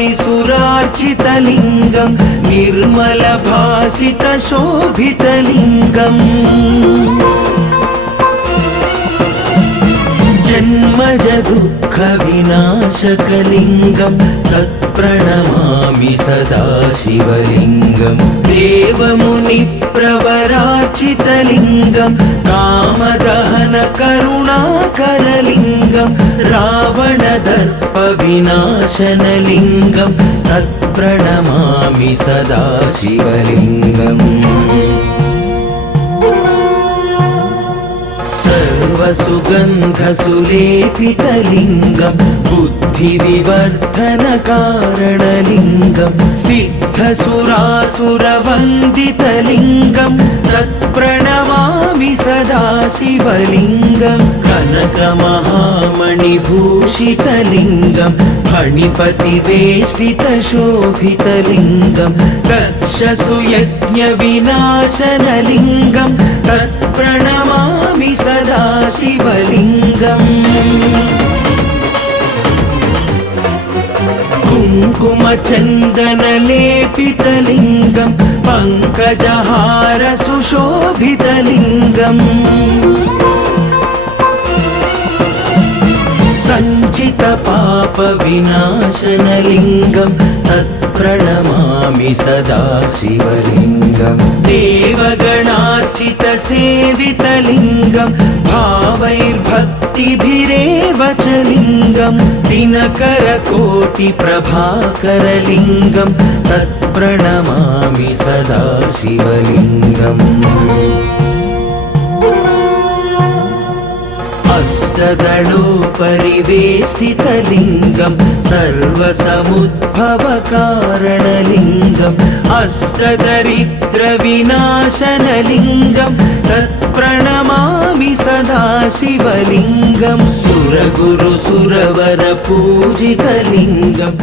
त्रिसुरार्चितलिङ्गं निर्मलभासितशोभितलिङ्गम् जन्मज दुःखविनाशकलिङ्गं तत्प्रणमामि सदा शिवलिङ्गं देवमुनिप्रवरार्चितलिङ्गं कामदहनकरुणाकरलिङ्गं रावणदर्पविनाशनलिङ्गं तत्प्रणमामि सदा शिवलिङ्गम् सर्वसुगन्धसुलेपितलिङ्गं बुद्धिविवर्धनकारणलिङ्गं सिद्धसुरासुरवन्दितलिङ्गं तत्प्रणमामि सदा शिवलिङ्गं कनकमहामणिभूषितलिङ्गं फणिपतिवेष्टितशोभितलिङ्गं दक्षसुयज्ञविनाशनलिङ्गं तत्प्रणमामि सदा शिवलिङ्गम् कुङ्कुमचन्दनलेपितलिङ्गं पङ्कजहारसुशोभितलिङ्गम् सञ्चितपापविनाशनलिङ्गं तत्प्रणमामि सदा शिवलिङ्गं देवगणार्चितसेवितलिङ्गं भावैर्भक्तिभिरेव च लिङ्गं दिनकरकोटिप्रभाकरलिङ्गं तत्प्रणमामि सदा शिवलिङ्गम् अष्टदलोपरिवेष्टितलिङ्गं सर्वसमुद्भवकारणलिङ्गम् अष्टदरिद्रविनाशनलिङ्गं तत्प्रणमामि सदा शिवलिङ्गं सुरगुरुसुरवरपूजितलिङ्गम्